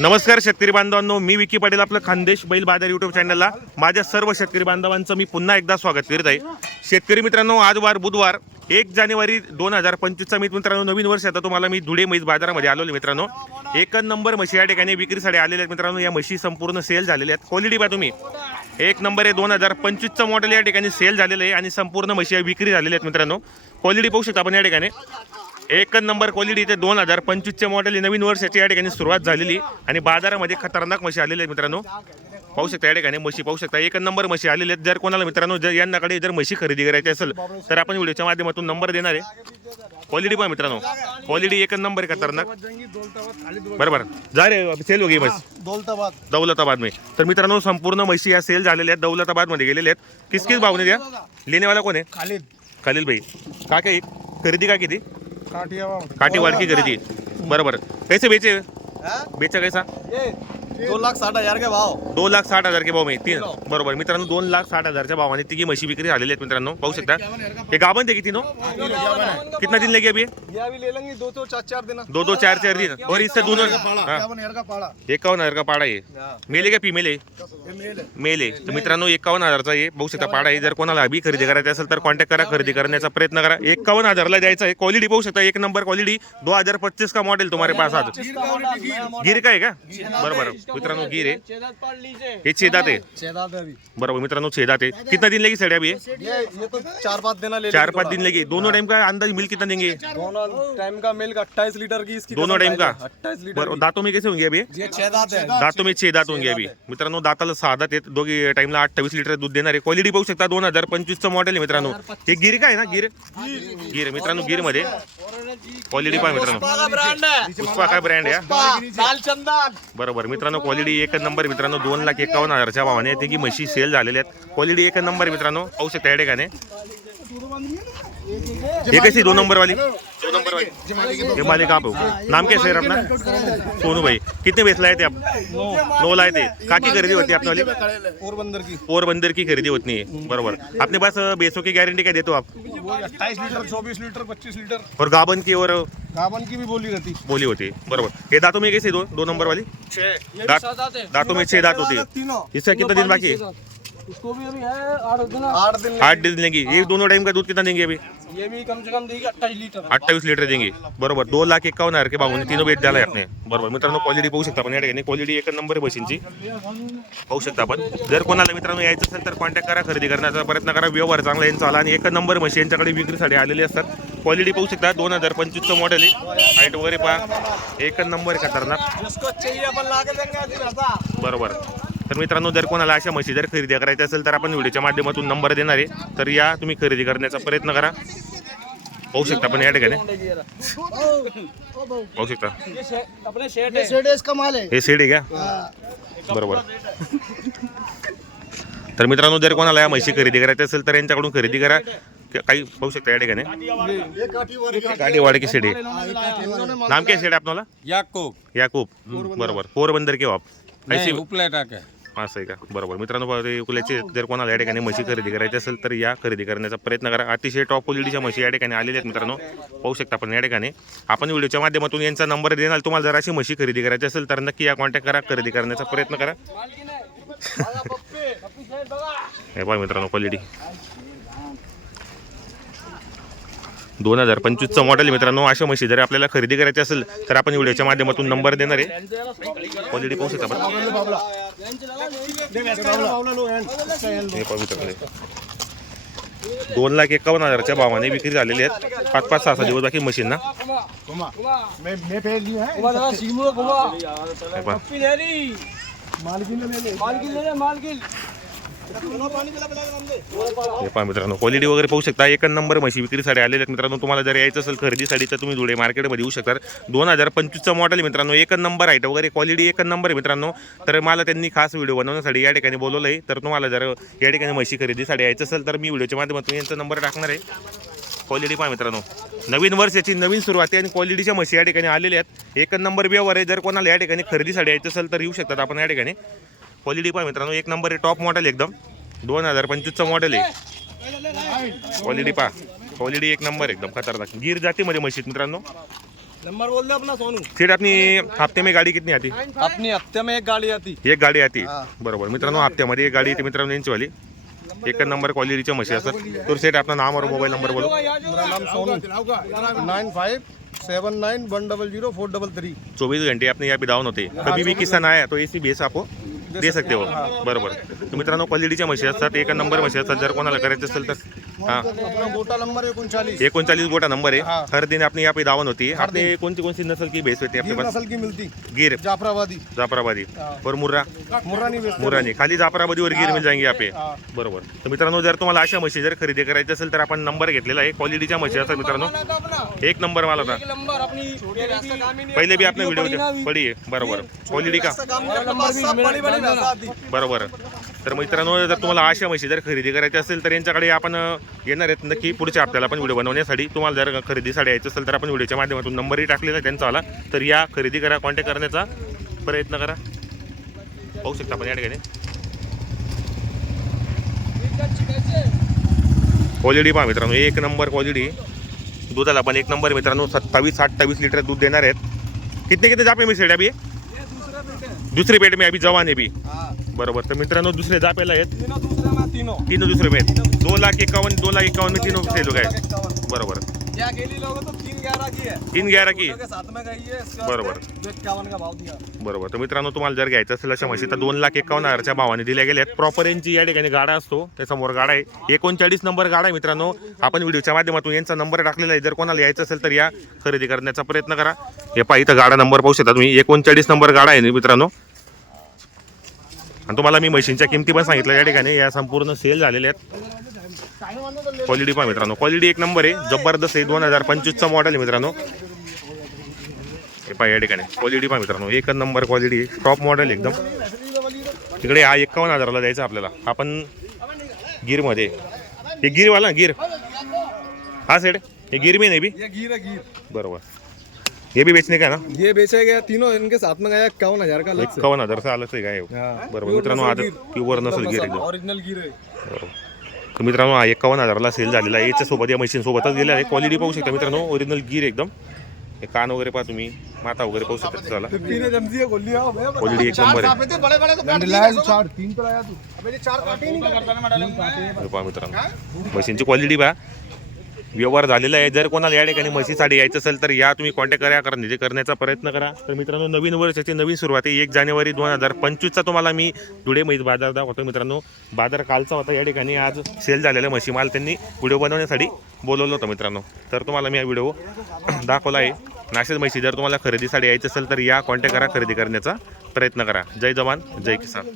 नमस्कार शेतकरी बांधवांनो मी विकी पाटील आपलं खानदेश बैल बाजार युट्यूब चॅनलला माझ्या सर्व शेतकरी बांधवांचं मी पुन्हा एकदा स्वागत करीत आहे. शेतकरी मित्रांनो आज वार बुधवार एक जानेवारी दोन हजार पंचवीसचा मी मित्रांनो नवीन वर्ष आता तुम्हाला मी धुळे म्हैस बाजारामध्ये आलो मित्रांनो. एकच नंबर म्हशी या ठिकाणी विक्रीसाठी आलेल्या आहेत मित्रांनो. या म्हशी संपूर्ण सेल झालेल्या आहेत. क्वालिटी पहा तुम्ही. एक नंबर आहे दोन हजार पंचवीसचं मॉडेल या ठिकाणी सेल झालेलं आहे आणि संपूर्ण म्हशी या विक्री झालेल्या आहेत मित्रांनो. क्वालिटी पाहू शकता आपण या ठिकाणी. एकच नंबर क्वालिटी ते दोन हजार पंचवीसचे मॉडेल नवीन वर्षाची या ठिकाणी सुरुवात झालेली आणि बाजारामध्ये खतरनाक म्हशी आलेल्या आहेत मित्रांनो. पाहू शकता या ठिकाणी म्हशी पाहू शकता. एक नंबर म्हशी आलेले आहेत. जर कोणाला मित्रांनो जर यांच्याकडे जर म्हशी खरेदी करायची असेल तर आपण व्हिडिओच्या माध्यमातून नंबर देणार आहे. क्वालिटी पहा मित्रांनो. क्वालिटी एक नंबर आहे खतरनाक. बरोबर. जा रे सेल होगी म्हैस दौलताबाद दौलताबाद में. तर मित्रांनो संपूर्ण म्हशी या सेल झालेल्या आहेत. दौलताबादमध्ये गेलेल्या आहेत. किस किस भावने द्या. लेनेवाला कोण आहे? खालिद. खालील भाई का काय खरेदी का किती? काठियावाड़ काटीवाड की खरेदी. बरोबर. कैसे बेचे? बेचा कैसा? दो लाख साठ हजार के भाव. दोन लाख साठ हजार के भाव में तीन बरोबर. मित्रांनो दोन लाख साठ हजारच्या भावाने तिघी म्हशी विक्री झालेली आहेत मित्रांनो. पाहू शकता. हे गाभण दे किती नो? कितना दिन लगे अभी? ये अभी ले लेंगे दो तो चार चार दिन. दो दो चार चार दिन. और इससे दोनों एकावन्न हजार का पाडा आहे? मेले का फिमेल आहे. मेल तर मित्रांनो एकावन्न हजारचा आहे बघू शकता पाडा आहे. जर कोणाला अभि खरेदी करायची असेल तर कॉन्टॅक्ट करा. खरेदी करण्याचा प्रयत्न करा. एकावन्न हजारला द्यायचा आहे. क्वालिटी पाहू शकता. एक नंबर क्वालिटी दो हजार पच्चीस का मॉडेल तुम्हारे पास आज. गिर का आहे का? बरोबर. मित्रांनो गिर आहे. हे छेदात आहे. है अभी बरोबर मित्रांनो छेदात आहे. कितना दिन लगी सड़े अभी ये? ये ये तो चार पाँच दिन ले चार पाच दिन लगी. दोनों टाइम का अंदाज मिल कितना देंगे? दोनों टाइम का मिल्क अट्ठाईस लीटर की इसकी दोनों टाइम का? अट्ठाईस लीटर बरोबर दातों में कैसे होंगे अभी? ये? ये छह दांत है दातों में छे दात होंगे अभी। मित्रांनो दाताला सहा दात आहेत दोघी टाइमला अठ्ठावीस लिटर दूध देणार आहे. क्वालिटी पाहू शकता दोन हजार पंचवीसचं मॉडेल आहे मित्रांनो. हे गिर का आहे ना? गिर? गिर. मित्रांनो गिर. मध्ये क्वालिटी पहा मित्रांनो. ब्रांड है पुष्पा काय ब्रँड आहे हा? बरोबर मित्रांनो क्वालिटी एक नंबर मित्रांनो दोन लाख एकावन्न हजारच्या भावाने ती की म्हशी सेल झालेल्या आहेत. क्वालिटी एक नंबर मित्रांनो पाहू शकता या ठिकाणी. ये कैसी दो नंबर वाली? दो नंबर वाली? ये मालिक आप हो। नाम कैसे है अपना? सोनू भाई कितने बेच लाए थे आप? नौ लाए थे। काकी खरीदी होती आपने वाली? पोरबंदर की। पोरबंदर की खरीदी होती है बरोबर। अपने पास बेसों की गारंटी क्या देते हो आप? अट्ठाईस लीटर चौबीस लीटर पच्चीस लीटर। और गाबन की और गावन की भी बोली रहती। बोली होती है बरोबर। ये दांतों में कैसे दो दो नंबर वाली? छह दांत दांतों में छह दांत होती है। इसका कितना दिन बाकी है? उसको भी अभी है आठ दिन आठ दिन आठ दिन लेंगी। ये दोनों टाइम का दूध कितना देंगे अभी? ये भी कम से कम देगी अट्ठाईस लीटर। अठ्ठावीस लिटर देंगे। बरोबर दोन लाख एकावन्न हजार के भावने तीनों बेट झाला आपने। बरोबर मित्रांनो क्वालिटी पाहू शकता आपण या ठिकाणी क्वालिटी एक नंबर आहे मशीनची पाहू शकता आपण. जर कोणाला मित्रांनो यायचं असेल तर कॉन्टॅक्ट करा खरेदी करण्याचा प्रयत्न करा. व्यवहार चांगला यांचा आला आणि एक नंबर मशीन यांच्याकडे विक्रीसाठी आलेले असतात. क्वालिटी पाहू शकता दोन हजार पंचवीसचं मॉडेल आहे. हाईट वगैरे पहा. एक नंबर खतरनाक. बरोबर. तर मित्रांनो जर कोणाला अशा म्हशी जर खरेदी करायची असेल तर आपण व्हिडिओच्या माध्यमातून नंबर देणार आहे. तर या तुम्ही खरेदी करण्याचा प्रयत्न करा. पाहू शकता आपण या ठिकाणी. पाहू शकता. है आहे का बरोबर. तर मित्रांनो जर कोणाला या म्हशी खरेदी करायची असेल तर यांच्याकडून खरेदी करा. काही पाहू शकता या ठिकाणी. ये काठीवर गाडी वाडे की सेड आहे? नाम क्या आहे आपल्याला याकूब. याकूब. बरोबर. पोरबंदर किंवा नाही उपलेटा के असं आहे का? बरोबर. मित्रांनो बघा, ते उकल्याचे जर कोणाला या ठिकाणी म्हशी खरेदी करायची असेल तर या खरेदी करण्याचा प्रयत्न करा. अतिशय टॉप क्वालिटीच्या म्हशी या ठिकाणी आलेल्या आहेत मित्रांनो. पाहू शकता आपण या ठिकाणी. आपण व्हिडिओच्या माध्यमातून यांचा नंबर देणार. तुम्हाला जर अशी म्हशी खरेदी करायची असेल तर नक्की या कॉन्टॅक्ट करा. खरेदी करण्याचा प्रयत्न करा. हे पहा मित्रांनो क्वालिटी दोन हजार पंचवीसचं मॉडेल मित्रांनो. अशा म्हशी जर आपल्याला खरेदी करायची असेल तर आपण व्हिडिओच्या माध्यमातून नंबर देणार आहे. क्वालिटी पाहू शकता आपण. हे दोन लाख एकावन्न हजारच्या भावाने विक्री झालेली आहेत. पाच पाच सहा सहा दिवस बाकी मशीन ना. मैं मैं हे पहा मित्रांनो क्वालिटी वगैरे पाहू शकता. एक नंबर म्हशी विक्रीसाठी आलेले आहेत. मित्रांनो तुम्हाला जर यायचं असेल खरेदीसाठी तर तुम्ही धुळे मार्केटमध्ये येऊ शकता. दोन हजार पंचवीसचं मॉडेल मित्रांनो. एक नंबर आहे. वगैरे क्वालिटी एक नंबर आहे मित्रांनो. तर मला त्यांनी खास व्हिडिओ बनवण्यासाठी या ठिकाणी बोलवलं आहे तर तुम्हाला जर या ठिकाणी म्हशी खरेदीसाठी यायचं असेल तर मी व्हिडिओच्या माध्यमातून यांचा नंबर टाकणार आहे. क्वालिटी पहा मित्रांनो. नवीन वर्षाची नवीन सुरुवात आहे आणि क्वालिटीच्या म्हशी या ठिकाणी आलेल्या आहेत. एक नंबर व्यवहार आहे. जर कोणाला या ठिकाणी खरेदीसाठी यायचं असेल तर येऊ शकतात. आपण या ठिकाणी क्वालिटी पहा मित्रांनो एक नंबर आहे टॉप मॉडेल एकदम. दोन हजार पंचवीसचं मॉडेल आहे. क्वालिटी पहा. क्वालिटी एक नंबर एकदम खतरनाक. गिर जातीमध्ये म्हशीत मित्रांनो. नंबर बोल दे अपना सोनू. सेठ अपनी हफ्ते में गाडी कितनी आती? अपनी हफ्ते में एक गाड़ी आती. एक गाडी आती. बरोबर. मित्रांनो हप्त्यामध्ये एक गाडी येते मित्रांनो यांचीवाली. एक नंबर क्वालिटीच्या म्हशी असतात. तर सेठ आपलं नाम और मोबाईल नंबर बोलो. मेरा नाम Sonu nine five seven nine one double zero four double three. चौबीस घंटे अपने यहाँ पे डाउन होते. कभी भी किसान आया तो एसी बेस आपको दे सकते हो. बरोबर. तर मित्रांनो क्वालिटीच्या म्हशी असतात. एका नंबर म्हशी असतात. जर कोणाला करायचं असेल तर हां. अपना गोटा नंबर एकोणचालीस गोटा नंबर है हाँ। हर दिन अपने यहाँ पे दावन होती. है आपने कौन सी कौन सी नस्ल की भैंस होती है गिर आपके पास नस्ल की मिलती. गिर. जाफराबादी. जाफराबादी. और मुर्रा. मुर्रा नहीं बेचते मुर्रा नहीं खाली जाफराबादीवर गिर मिल जाएंगे यहाँ पे। बरोबर. तर मित्रांनो जर तुम्हाला अशा म्हशी जर खरेदी करायची असेल तर आपण नंबर घेतलेला आहे. क्वालिटीच्या म्हशी असतात मित्रांनो. एक नंबर माल होता. पहिले भी आपने वीडियो वीडियो पड़ी आहे. बरोबर. क्वालिटी का? बरोबर. तर मित्रांनो जर तुम्हाला अशा म्हशी जर खरेदी करायची असेल तर यांच्याकडे आपण येणार आहेत. नक्की पुढच्या आपल्याला पण व्हिडिओ बनवण्यासाठी तुम्हाला जर खरेदीसाठी यायचं असेल तर आपण व्हिडिओच्या माध्यमातून नंबरही टाकलेला आहे त्यांचा आला तर या खरेदी करा कॉन्टॅक्ट करण्याचा प्रयत्न करा. पाहू शकता आपण या ठिकाणी. क्वालिटी पहा मित्रांनो एक नंबर क्वालिटी दुधाला पण एक नंबर मित्रांनो सत्तावीस अठ्ठावीस लिटर दूध देणार आहेत. कितने कितने जापे मी सेट अभी? दुसरे पेट में अभी जवान है भी बरोबर. तर मित्रांनो दुसरे जापेला आहेत. तीनों दूसरे में तीनों. तीनों दुसरे में आहेत. दो लाख एकावन्न दो लाख एकावन्न में तीनों बरोबर. क्या तो तीन ग्यारह की बरोबर. बरोबर. तर मित्रांनो तुम्हाला जर घ्यायचं असेल अशा म्हशी तर दोन लाख एकावन्न हजारच्या भावाने दिल्या गेल्या आहेत. प्रॉपर यांची या ठिकाणी गाडा असतो. त्यासमोर गाडा आहे. एकोणचाळीस नंबर गाडा आहे मित्रांनो. आपण व्हिडिओच्या माध्यमातून यांचा नंबर टाकलेला आहे. जर कोणाला यायचं असेल तर या खरेदी करण्याचा प्रयत्न करा. हे पहा इथं गाडा नंबर पाहू शकता तुम्ही. एकोणचाळीस नंबर गाडा आहे मित्रांनो. आणि तुम्हाला मी म्हशींच्या किमती पण सांगितल्या या ठिकाणी. या संपूर्ण सेल झालेल्या आहेत. क्वालिटी पहा मित्रांनो. क्वालिटी एक नंबर आहे. जबरदस्त आहे. दोन हजार पंचवीसचा मॉडेल आहे मित्रांनो. हे पहा या ठिकाणी. क्वालिटी पहा मित्रांनो. एक नंबर क्वालिटी टॉप मॉडेल एकदम. तिकडे हा एक्कावन्न हजाराला द्यायचा आपल्याला. आपण गिरमध्ये हे गिरवाला गिर? हा सेट हे गिर में नाही बी? गिर. बरोबर. हे बी बेचणे का ना? ये बेचा गया तीनों इनके साथ में गया इक्यावन हजार का अलग से एक्कावन्न हजार आलंच आहे काय हाँ। बरोबर मित्रांनो आता प्युअर नसेल गिर एकदम ओरिजिनल गिर है बरोबर. तर मित्रांनो हा एक्कावन्न हजाराला सेल झालेला आहे. याच्यासोबत या मशीनसोबतच गेलेला आहे. क्वालिटी पाहू शकता मित्रांनो ओरिजिनल गिर एकदम. हे कान वगैरे पहा तुम्ही माथा वगैरे पाहू शकता त्याला. पीने जमती है क्वालिटी एक नंबर आहे बड़े बड़े तो चार तीन तो लाया तू अबे ये चार काटे नहीं हे पहा मित्रांनो. म्हशींची क्वालिटी पहा. व्यवहार झालेला आहे. जर कोणाला या ठिकाणी म्हशीसाठी यायचं असेल तर या तुम्ही कॉन्टॅक्ट करा कारण निधी करण्याचा प्रयत्न करा. तर मित्रांनो नवीन वर्षाची नवीन सुरुवात आहे. एक जानेवारी दोन हजार पंचवीसचा तुम्हाला मी धुळे म्हैस बाजार दाखवतो मित्रांनो. बाजार कालचा होता. या ठिकाणी आज सेल झालेला म्हशी माल. त्यांनी व्हिडिओ बनवण्यासाठी बोलवलं होतं मित्रांनो. तर तुम्हाला मी हा व्हिडिओ दाखवला आहे. नाशिक म्हशी जर तुम्हाला खरेदीसाठी यायचं असेल तर या कॉन्टॅक्ट करा. खरेदी करण्याचा प्रयत्न करा. जय जवान जय किसान.